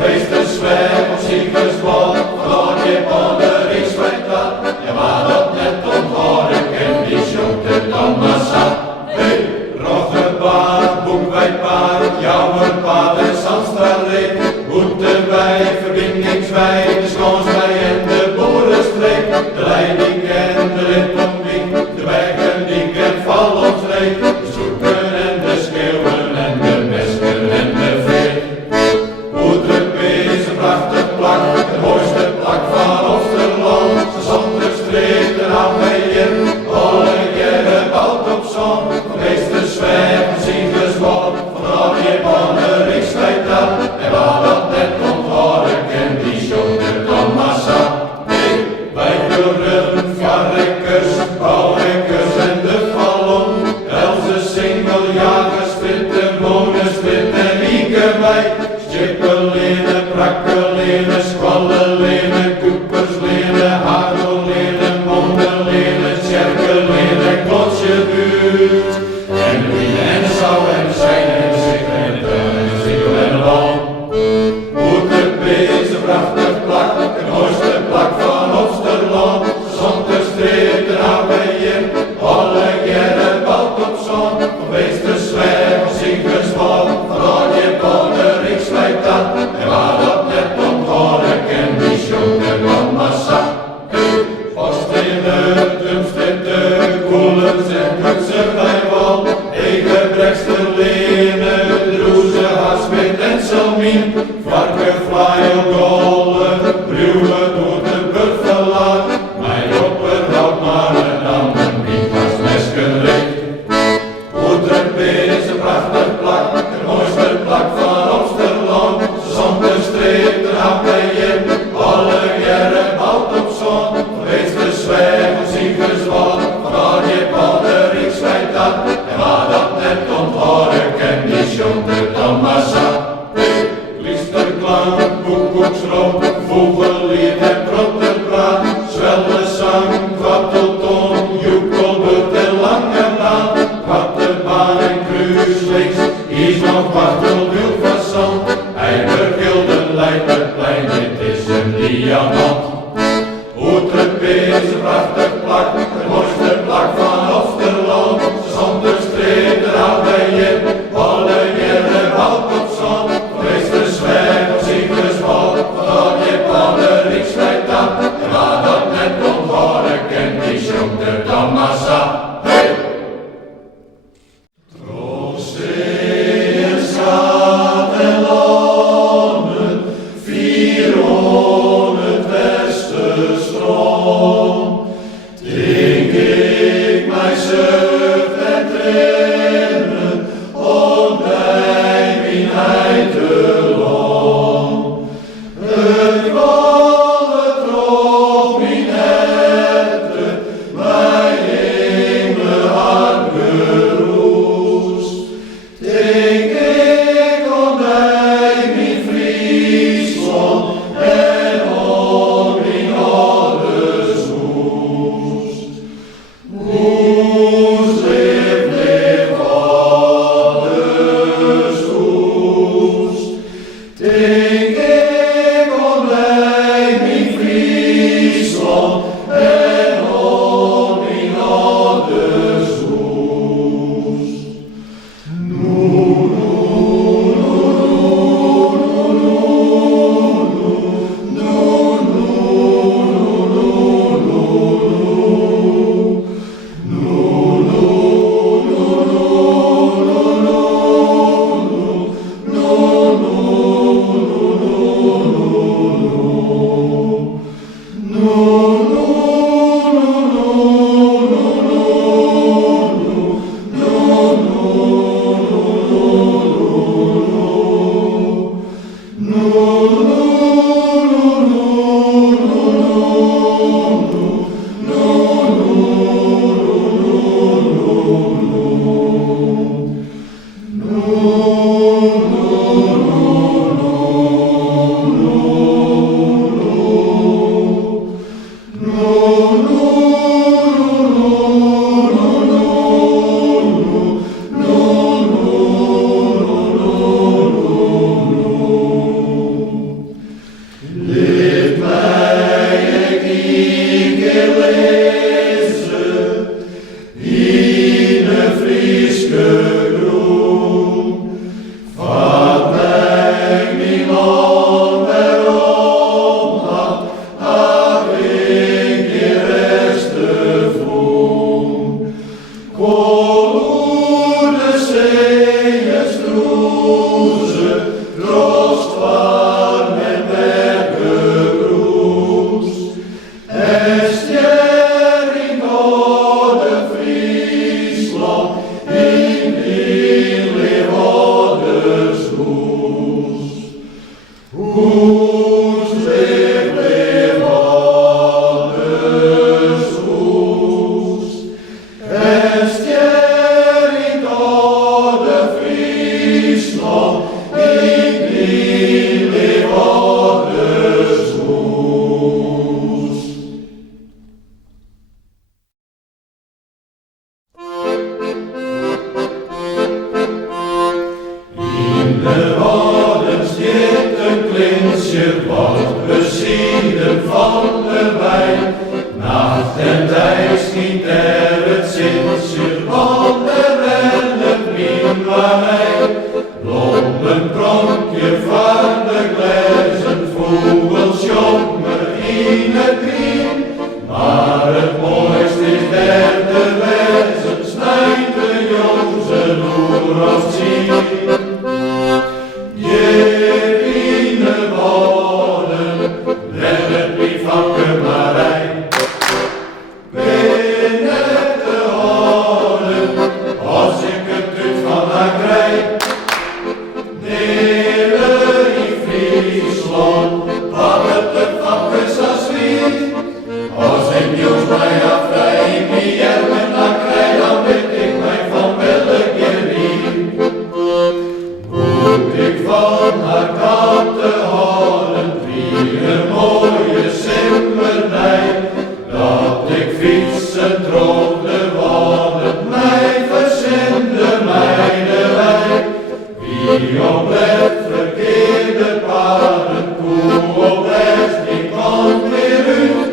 meester Zwerg op Ziegerswal, van je bonneries weet dat, je maar dat net onthouden ken, die schoten dan maar zat. Hey, Roggebaard, Boekwijpaard, Jouwerpaard en Zandstraatreek, moeten wij, verbindingswij, de Schoonswij en de Boerenstreek, de leiding en de Rittomwijk, de Bergendijk en Vallonsreek, de Zoeken en de Schreeuwen en de Mesker en de Veer. Oedrup is een prachtig plak, het mooiste plak van Oosterland, de Zonderstreek, de Rammeyer, alle jaren bouwt op zon, van meester Zwerg, van Ziegerswal, van Oranje, Bonneries weet dat, en waar dat net onthouden ken, die schoten dan massa. Wij Burren, Varrekers, Bouwrikkers en de Vallon, Else, Singeljagers, Spitten, Monen, Spit en Wiekenwijk, Stippelinen, Prakkelinen, Squallelinen, Koeperslinen, Hagellinen, Mondelinen, Sjerkelinen, Klotsjebuurt, en Wien en Zou en Zijn en Zicht en Teun en Ziegel en Lon. Oedrup is een prachtig plak, het mooiste plak van Oosterland, Zonderstreek, de Rammeyer, alle jaren bouwt op zon, van meester Zwerg, van Ziegerswal, van Oranje, Bonneries weet dat, en waar dat net onthouden ken, die schoten dan massa. Poststeden, Dumsteden, Koelens en Kutsen bij Wal, Egebrechtster, Lenen, Droeze, Harsmit en Selmien, Varken, Vlaaien, Golle, Ruwe, door de Burgverlaat, mijn Opperhout, Marenam en Wieglas, Meskenreek. Oedrup is een prachtig plak, het mooiste plak van Oosterland, Zonderstreek, de Rammeyer, alle jaren bouwt op zon, van meester Zwerg, van Ziegerswal, van Oranje, Bonneries weet dat, en waar dat net onthouden ken, die schoten dan massa. Listerklank, koekoeksrook, vogellied en protterpraat, zwellenzang, kwartelton, joekelbeurt en lange laan, kwatterbaan en kruislinks, is nog kwartelwiel fazant, Eibergilden, Leiderplein, dit is een diamant. Oedrup is een prachtig plak, het mooiste plak van Oosterland, Zonderstreek, de Rammeyer, alle jaren bouwt op zon, van meester Zwerg, van Ziegerswal, van Oranje, Bonneries weet dat, en waar dat net onthouden ken, die schoten dan massa. Hey! Troostzeeën, Schaat en Lonnen, 400 Westerstroom, denk ik mij zucht en tranen, om bij mijn heideloon. Het kwalle trog mijn herte, mijn hemel hart geroest. Denk ik om bij mijn Friesland en om mijn alles woest. Woest leef alles woest. Denk ik om bij mijn Friesland en om mijn alles woest. klinsje wordt besieden van de wijn. Nacht en dag schiet het zinsje van de wellen min wij. Blommen pronkje van de glezen, vogels jongen in het grien. Maar het mooiste is der de wezen, snijdt de joze loer of zien. Je binnen wonen, len het lief van Kummerij. Binnen te houden, als ik het uit van haar krijg. Nele in Friesland, wat het van Kussas wie. Als ik nieuws mij afvrij, wie er met naar krijg, dan weet ik mij van welke niet. Moet ik van haar katten houden, wie een mooie simmernij. Dat ik fietsen droog de wonen, mij verzinde mij de wijn. Wie op het verkeerde paden, koe op rechts, die komt weer uit.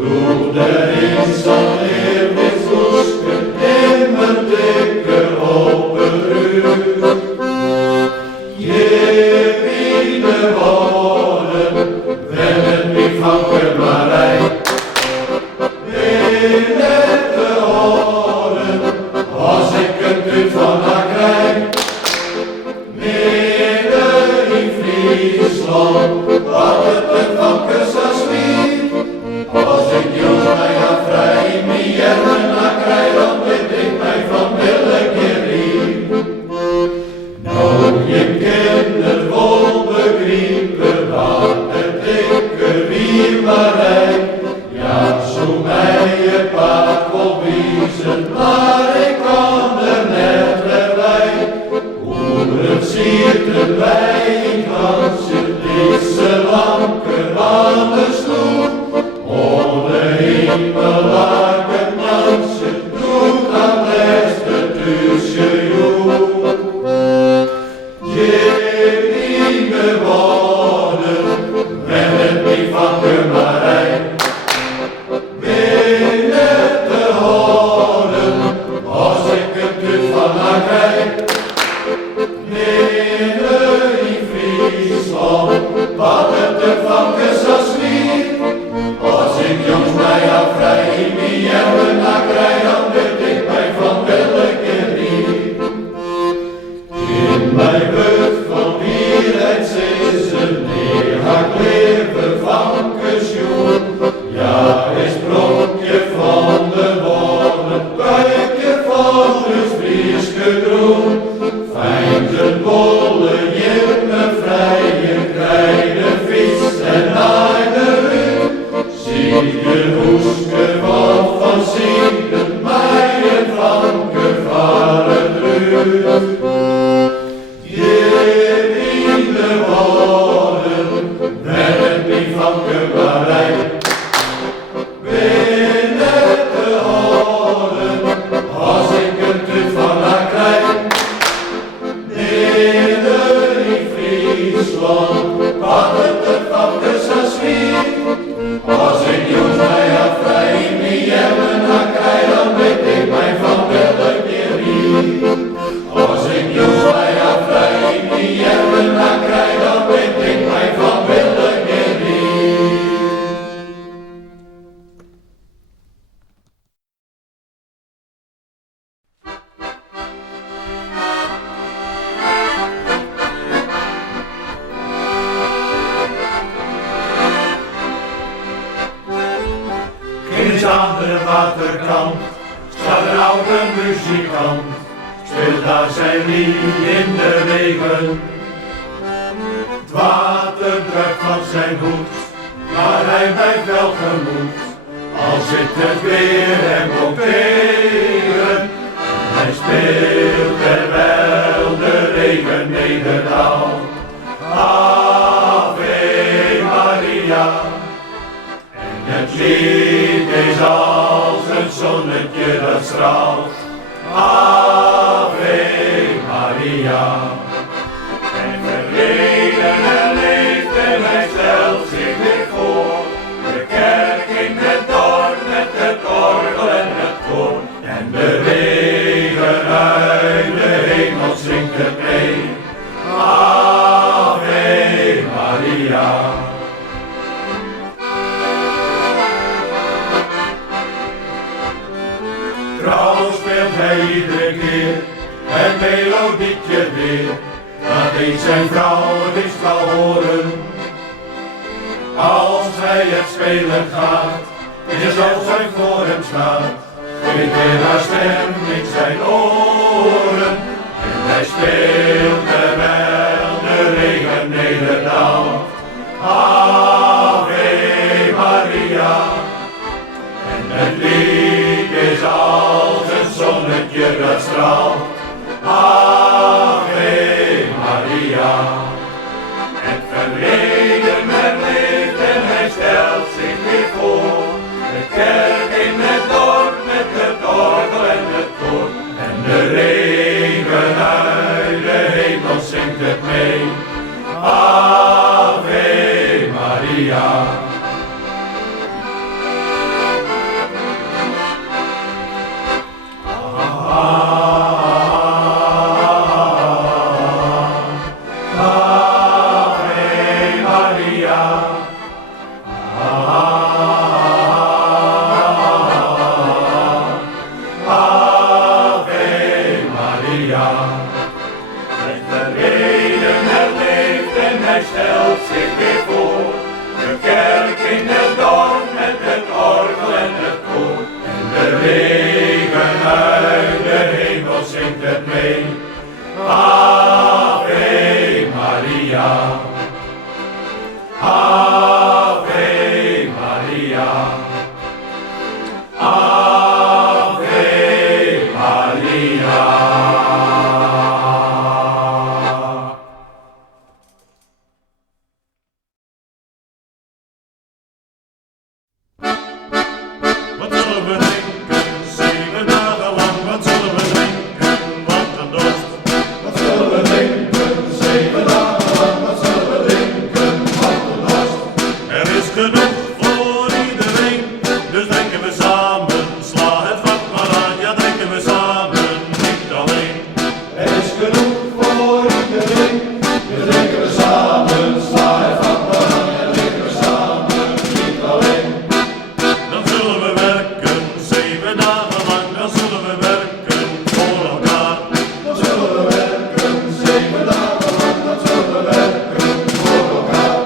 Doe erin zo'n eeuwig voesken, in mijn dikke open ruut. Je binnen wonen, wen het niet van Kummerij. Binnen te houden, als ik het uit van haar krijg. Midden in Friesland, wat het van Kussas wie. Als ik Jos mij afvrij, wie er me naar krijg, dan weet ik mij van welke riep. Nou, je kent het wel begrijpen, wat het dikke wiemerij. Ja, zo mij je paard wel wiezen, maar ik kan er net weer bij. Hoe het ziet het bij in kansje, deze lampen aan de sloep. Onder hemel laat het mansje, doet aan beste tussen joep. Je lieve wonen, wen het niet van Kummerij. Binnen te houden, als ik het uit van haar krijg. Midden in Friesland, wat het er van Kussas wie. Als ik jongs mij afvrij, wie er me naar krijg, dan weet ik mij van welke riep. In mijn buurt van wierheid zissen, die haar leven van kusjoen. Ja, is brokje van de wonen, buikje van het Frieske groen. Fijn zijn bolle jimme vrije, krijgen fiets en naar de ruut. Zie je hoeske wat van zieken, mij en van gevaren druut. Je binnen wonen, wen het niet van Kummerij. Binnen te houden, als ik het uit van haar krijg. Midden in Friesland, wat het van Kussas wie. Als ik Jos mij afvrij, wie er me naar krijg, dan weet ik mij van welke riep. Als ik Jos mij afvrij, wie er me naar krijg, dan weet ik mij van welke riep. Ginds aan de waterkant staat een oude muzikant, speelt daar zijn lied in de regen. Het water drupt van zijn hoed, maar hij blijft wel gemoed, al zit het weer hem ook tegen. Hij speelt terwijl de regen nederdaalt. Ave Maria. Het lied is als een zonnetje dat straalt. Ave Maria. En verleden en leeft melodietje weer, dat deed zijn vrouw wist wel horen. Als hij het spelen gaat, is als hij voor hem staat, klinkt weer haar stem in zijn oren. En hij speelt terwijl de regen nederdaalt, Ave Maria. En het lied is als een zonnetje dat straalt, Ave Maria. Het verleden herleeft en hij stelt zich weer voor. De kerk in het dorp met het orgel en het koor. En de regen uit de hemel zingt het mee, Ave Maria. Het verleden herleeft en hij stelt zich weer voor. De kerk in het dorp met het orgel en het koor. En de regen uit de hemel zingt het mee, Ave Maria. Ave Maria. Ave Maria. Wat zullen we drinken, 7 dagen lang, wat zullen we drinken, wat een dorst. Wat zullen we drinken, 7 dagen lang, wat zullen we drinken, wat een dorst. Er is genoeg voor iedereen, dus drinken we samen, sla het vak maar aan, ja drinken we samen, niet alleen. Er is genoeg voor iedereen, dus drinken we samen, sla het vak maar aan, en drinken we samen, niet alleen. Dan zullen we werken, 7 dagen lang, dan zullen we werken voor elkaar. Dan zullen we werken, 7 dagen lang, dan zullen we werken voor elkaar.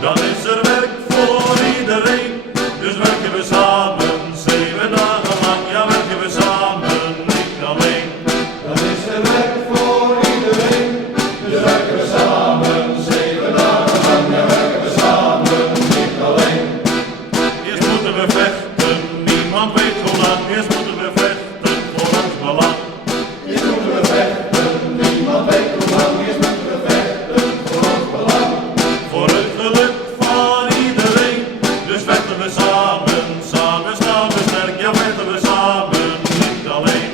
Dan is er werk voor iedereen, dus werken we samen, 7 dagen lang, ja werken we samen, niet alleen. Dan is er werk voor iedereen, dus werken we samen, 7 dagen lang, ja werken we samen, niet alleen. Eerst moeten we vechten, niemand weet hoe lang, eerst moeten we vechten voor ons belang. Eerst moeten we vechten, niemand weet hoe lang, eerst moeten we vechten voor ons belang. Voor het geluk van iedereen, dus vechten we samen, samen staan we sterk, ja vechten we samen, niet alleen.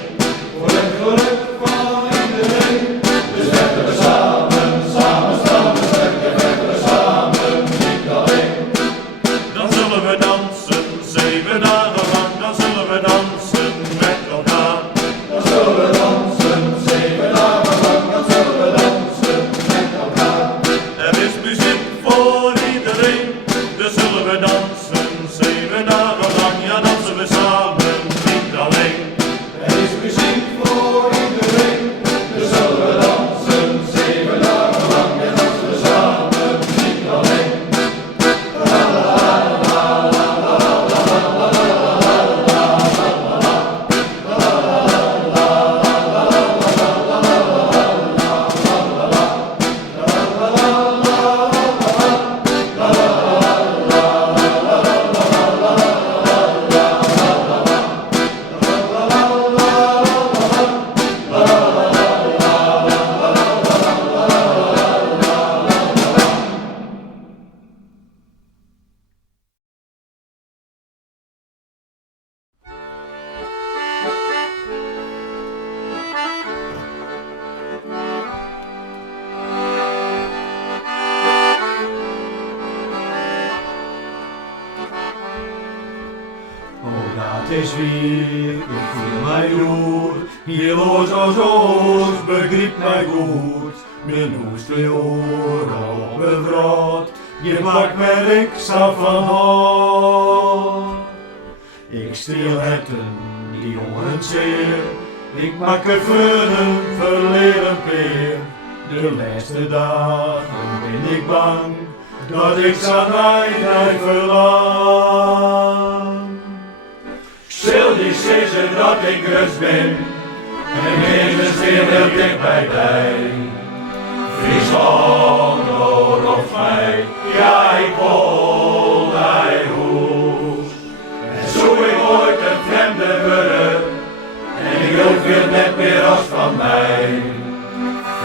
Voor het geluk van iedereen, dus vechten we samen, samen staan we sterk, ja vechten we samen, niet alleen. Dan zullen we dansen, 7 dagen lang, dan zullen we dansen met elkaar. Dan zullen we dansen, 7 dagen lang, dan zullen we dansen met elkaar. Er is muziek voor iedereen, dus zullen we dansen, 7 dagen lang, ja dansen we samen, niet alleen. Er is muziek voor iedereen, dus zullen we dansen, 7 dagen lang, ja dansen we samen, niet alleen. Oh, dat is weer, ik voel mij goed. Hier los als ons, begrijp mij goed. Mijn hoest weer op een vrot, je maakt me niks af van hand. Ik stil het die jongen zeer, Ik maak er vuren verleden peer. De laatste dagen ben ik bang dat ik zo naar verlang. Stil die zeggen dat ik rust ben, en mensen stil heel dicht bij mij. Friesland, roept mij, ja ik wil naar huis. En zo ik ooit een vreemde worden, en ik wil veel net meer als van mij.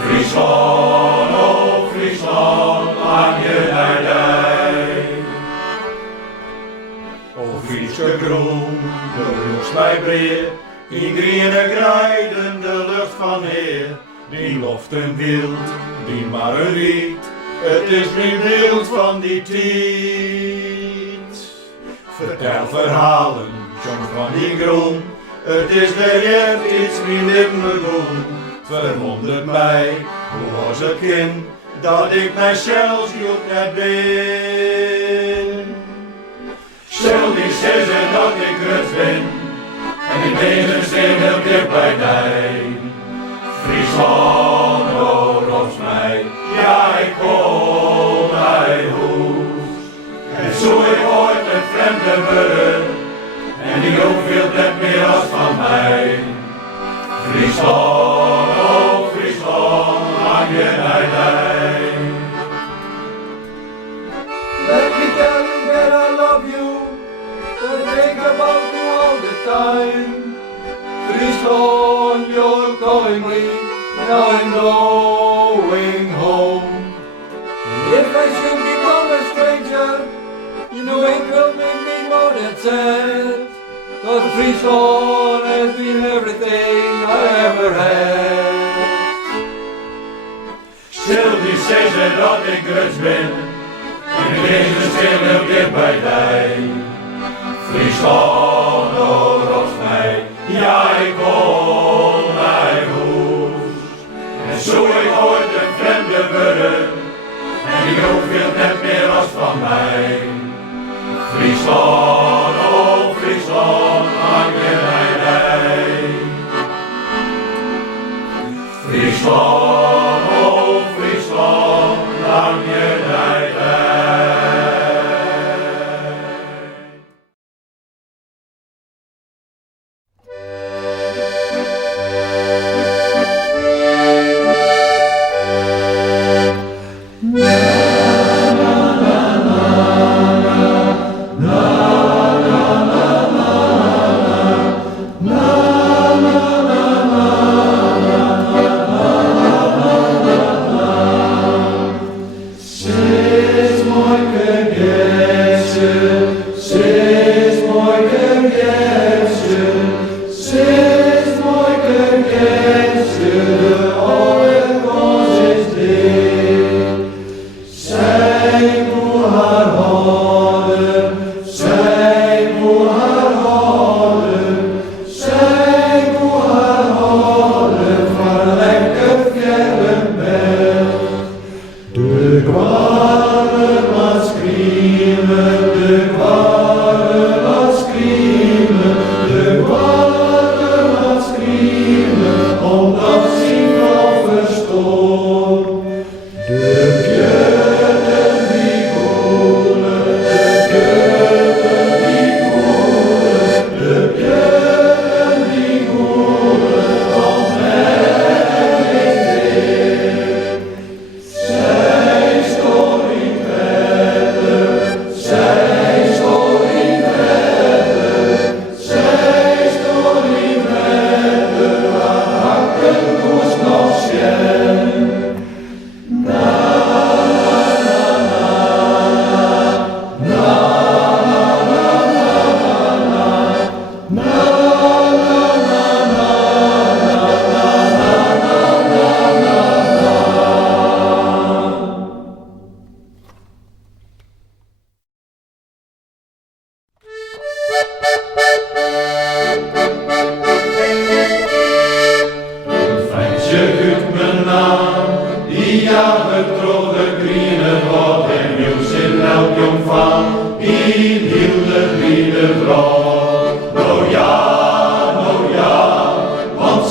Friesland, oh Friesland, lang je naar dij. O Friese groen, de rust mij breed, in groene grijden de lucht van Heer. Die loft en wild, die maar een riet, het is mijn beeld van die tijd. Vertel verhalen, John van die groen, het is de jeugd iets mijn leven begon. Verwondert mij, hoe was het kind, dat ik mijzelf hield net ben. Stil die zeggen dat ik rust ben, en die benen stil heel dicht bij mij. Friesland, roept mij, ja ik wil naar huis. En zo ik ooit een vreemde worden, en die ook veel net meer als van mij. Friesland, oh Friesland, lang je naar dij. Let me tell you that I love you, that I think about you all the time. Friesland, you're calling me, now I'm going home. If I should become a stranger, you know it will make me more than sad. Cause Friesland has been everything I ever had. Stil die zeggen dat ik rust ben, en ik lees stil heel dicht bij mij. Friesland, roept mij, ja ik wil naar huis. En zo ik ooit een vreemde worden, en die ook veel net meer als van mij. Friesland, oh Friesland, lang je naar dij. Friesland, oh Friesland, lang je naar dij. Nou ja, want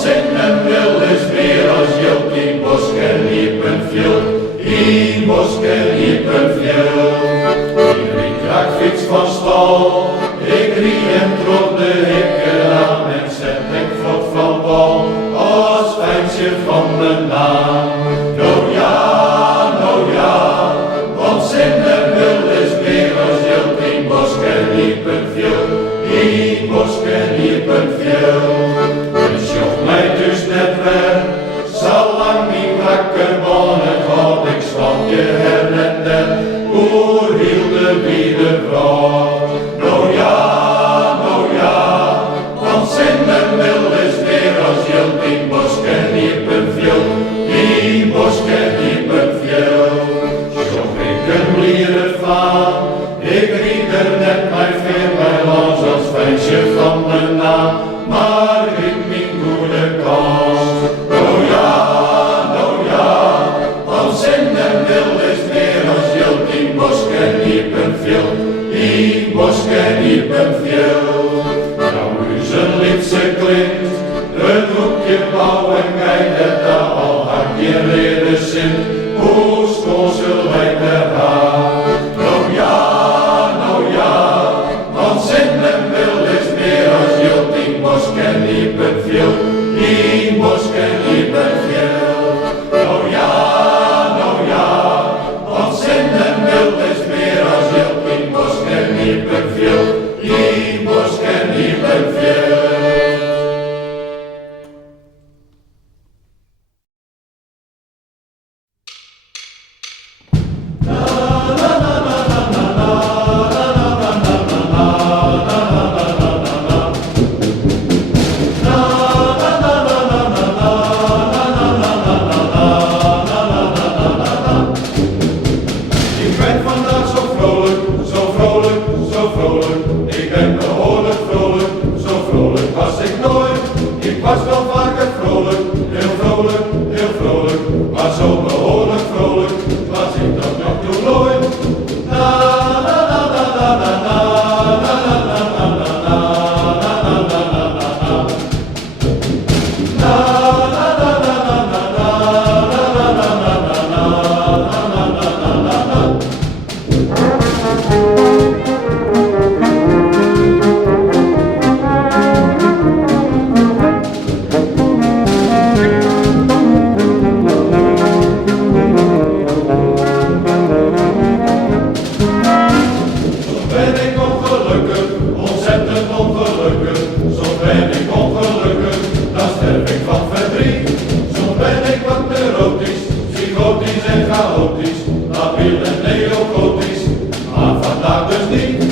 veel, in bosken iepen veel. Nou zijn liedse klinkt, het hoekje blauw en kijk het daar al had je leren zin, hoe schoon zullen wij ter gaan. Nou ja, want zin en wil is meer als jilt, in bosken iepen veel, in bosken iepen veel. Nou ja, want zin en wil is meer als jilt, in bosken iepen veel, in bosken iepen veel. Ik ben vandaag zo vrolijk, zo vrolijk, zo vrolijk. Ik ben behoorlijk vrolijk, zo vrolijk was ik nooit. Ik was wel vaker vrolijk, heel vrolijk, heel vrolijk. Maar zo behoorlijk vrolijk was ik tot nog toe nooit. Ontzettend ongelukkig, soms ben ik ongelukkig, dan sterf ik van verdriet. Soms ben ik wat neurotisch, psychotisch en chaotisch, labiel en neogotisch, maar vandaag dus niet.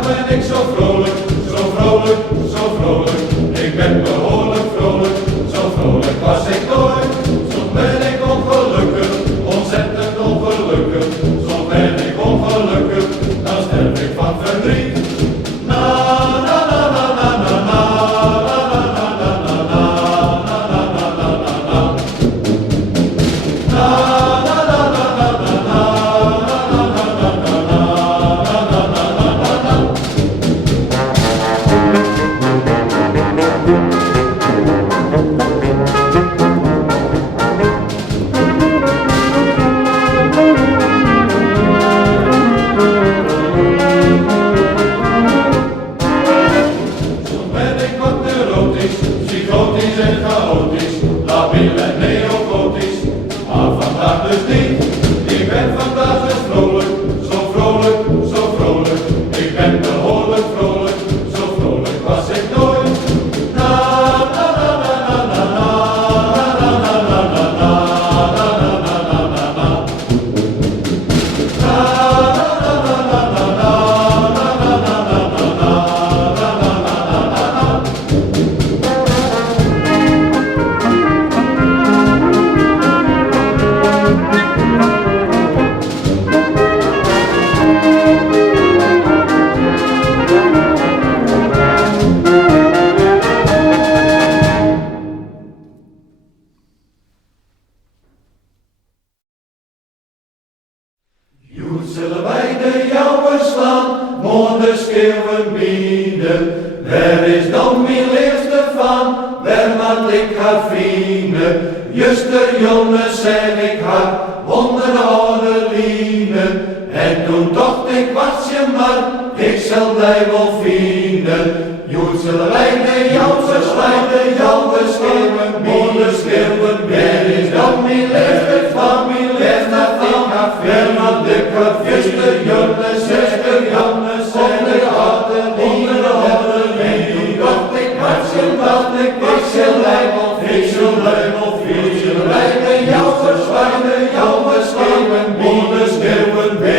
Ben ik zo vrolijk, zo vrolijk, zo vrolijk. Ik ben behoorlijk vrolijk, zo vrolijk was ik nooit. Soms ben ik ongelukkig, ontzettend ongelukkig. Soms ben ik ongelukkig, dan sterf ik van verdriet. Psychotisch en chaotisch, labiel en neogotisch, maar vandaag dus niet. Ik ben vandaag dus vrolijk, zo vrolijk, zo vrolijk. Ik ben behoorlijk vrolijk, zo vrolijk was ik nooit. Zullen wij de jouwen slaan, morgen schreeuwen bieden. Wer is dan mijn eerste van, wer maakt ik haar vrienden? Juster jongen zeg ik haar, onder de Adeline. En toen dacht ik, wacht je maar, ik zal blij wel vinden. Joet zullen wij de jouwen slaan, de jouwen schreeuwen morgen schreeuwen bieden. Wer is dan mijn eerste van, wer maakt ik haar vrienden? Juster jongen, zuster jongen, onder de Adeline. En toen dacht ik, wat ik zal blij wel vinden. Zullen wij de jouwen slaan, de jouwen schreeuwen bieden.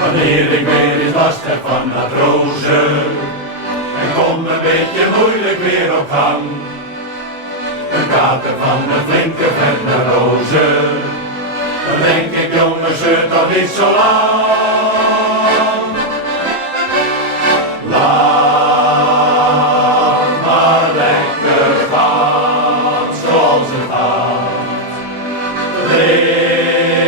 Wanneer ik weer eens last heb van dat rozen, en kom een beetje moeilijk weer op gang. Een kater van een flinke vent naar rozen, dan denk ik jongens, het toch niet zo lang. Laat maar lekker gaan, zoals het gaat. Leef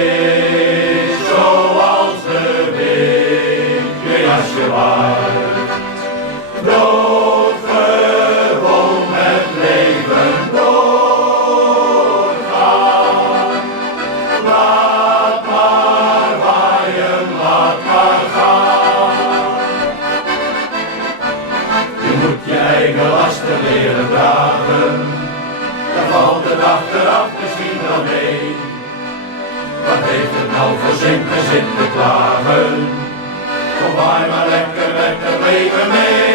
zoals de wind je jasje waait. Doodgewoon het leven doorgaan. Laat maar waaien, laat maar gaan. Je moet je eigen lasten leren dragen, dan valt het achteraf misschien wel mee. Wat heeft het nou voor zin te zitten klagen? Kom waai maar lekker met het leven mee.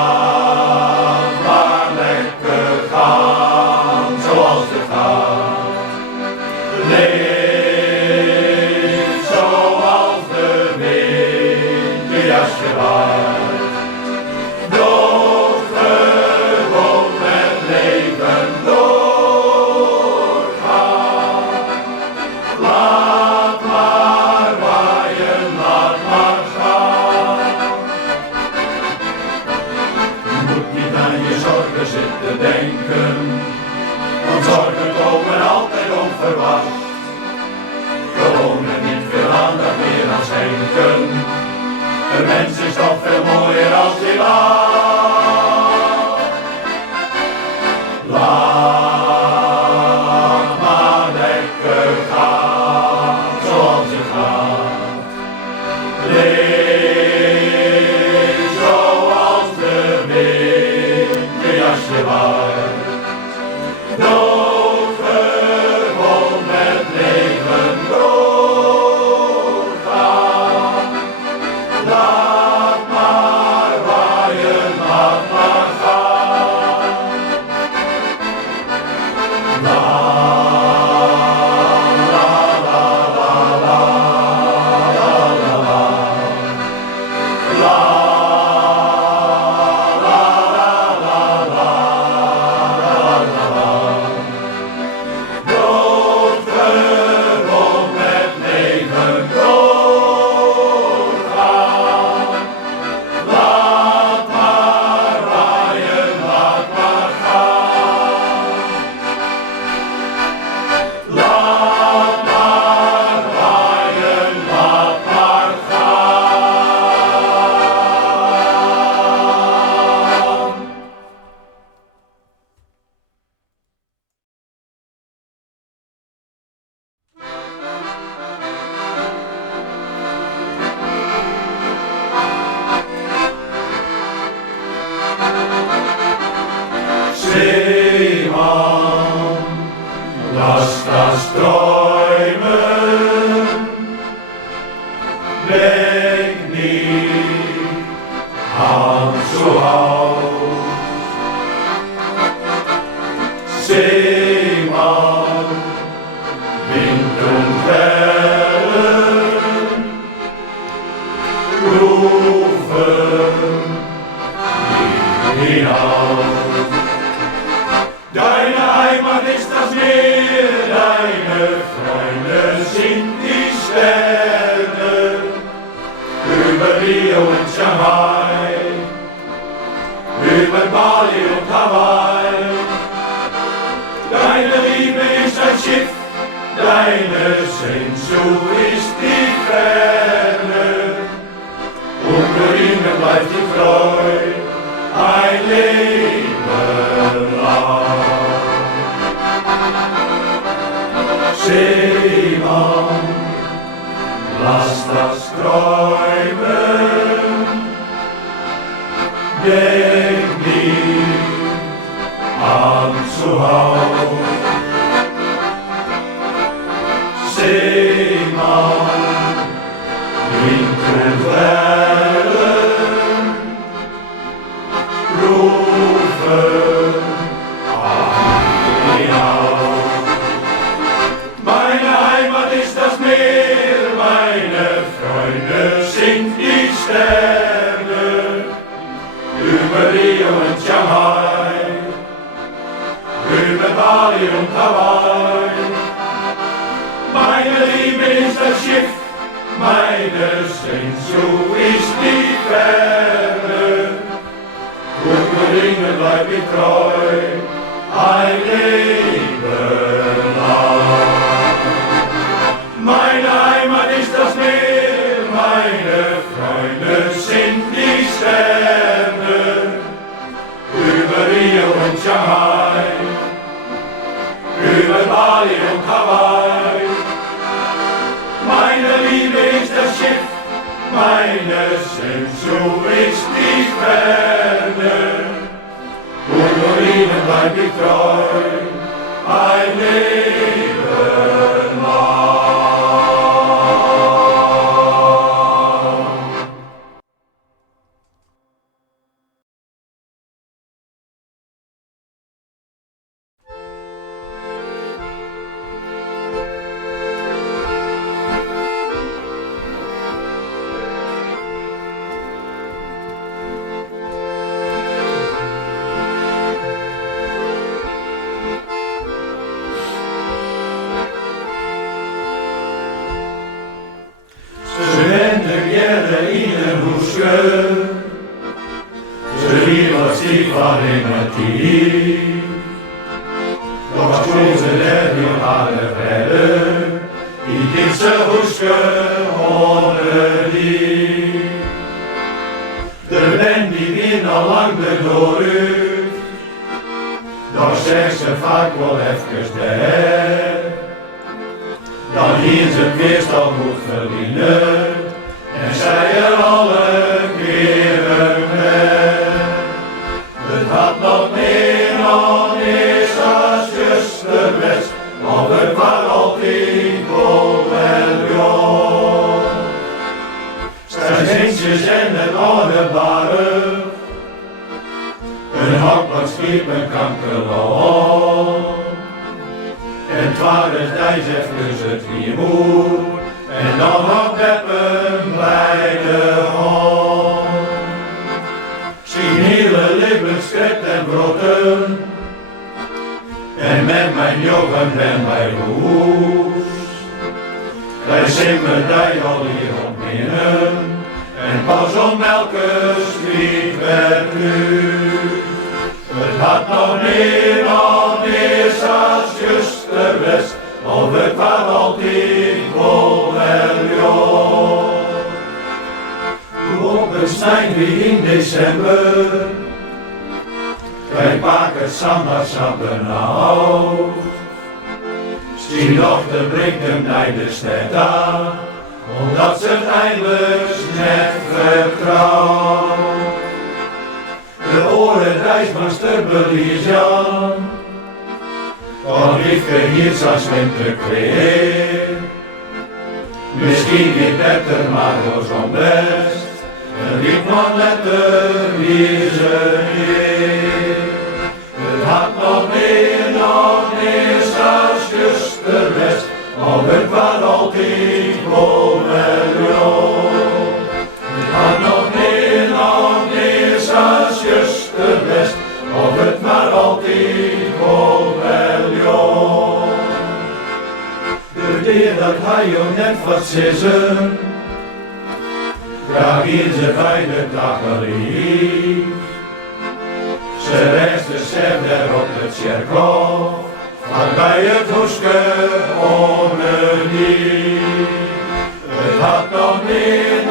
Laat maar lekker gaan, zoals het gaat. Leef zoals de wind je jasje waait. Doodgewoon het leven doorgaan. Laat maar waaien, laat maar gaan. Je moet niet aan je zorgen zitten denken, want zorgen komen altijd onverwacht. Gewoon er niet veel aandacht meer aan schenken. Een mens is toch veel mooier als hij lacht. Laat maar lekker gaan, zoals het gaat. Leef zoals de wind je jasje waait. Doodgewoon het leven doorgaan. Laat maar waaien, laat maar gaan. La la la la la la la la. was träumen, denk nicht an zu Haus. Seh mal, Wind und Wellen rufen hinaus. Deine Heimat ist das Meer, deine Freunde sind die Sterne, über Rio und Shanghai, über Bali und Hawaii. Deine Liebe ist ein Schiff, deine Sehnsucht ist die Ferne, und nur ihnen bleibt die Freude ein Leben lang. Seemann, lass das träumen, denk nicht an zu Haus. Seemann, Wind und Wellen rufen hinaus. Meine Heimat ist das Meer, meine Freunde sind die Sterne, über Rio und Shanghai, über Bali und Hawaii. Meine Liebe ist das Schiff, meine Sehnsucht ist die Ferne, und nur ihnen bleib ich treu, ein Leben lang. Meine Heimat ist das Meer, meine Freunde sind die Sterne, über Rio und Shanghai, über Bali und Hawaii. Meine Liebe ist das Schiff, meine Sehnsucht ist die Ferne, und nur ihnen bleib ich treu, ein Leben lang. Doch stoßen die alle Welle, die diese Huske ohne die. Der Wind die Wind lang door doch zegt ze vaak wel even der. Dan hier ze het meestal goed verdienen, en zij alle keren met. Het had nog meer dan is als zuster best, maar het was altijd wel jong. Straks eentjes en het onerbare, een hakbakskiep, een kankerloon. En het waren tijd even het rumoer, en dan nog peppen bij de hond. Zien hele lippen schript en brotten, en met mijn jongen ben bij hoes. Wij zingen die al hier op binnen, en pas om elke schiet werd u. Het had nog niet al is als juster best, of het was altijd wel jong. Lopen zijn we in december, wij pakken sambasappen uit. Zijn dochter brengt hem naar de stad aan, omdat ze het eindelijk net vertrouwt. De oren reismaster Belize, Dan heeft hij hier zijn winterkleed. Misschien niet beter, maar wel zo'n best. En liep nog letter wie ze hier. Het had nog meer als just de rest. Maar het was altijd gewoon wel jong. Het had nog meer als just de rest. Of het maar altijd gewoon wel jong. De deer dat hij jou net wat zissen. Graag in zijn fijne dagerie. Ze reisde zelf daar op het cirkel. Maar bij het hoeske ondernie. Het had nog meer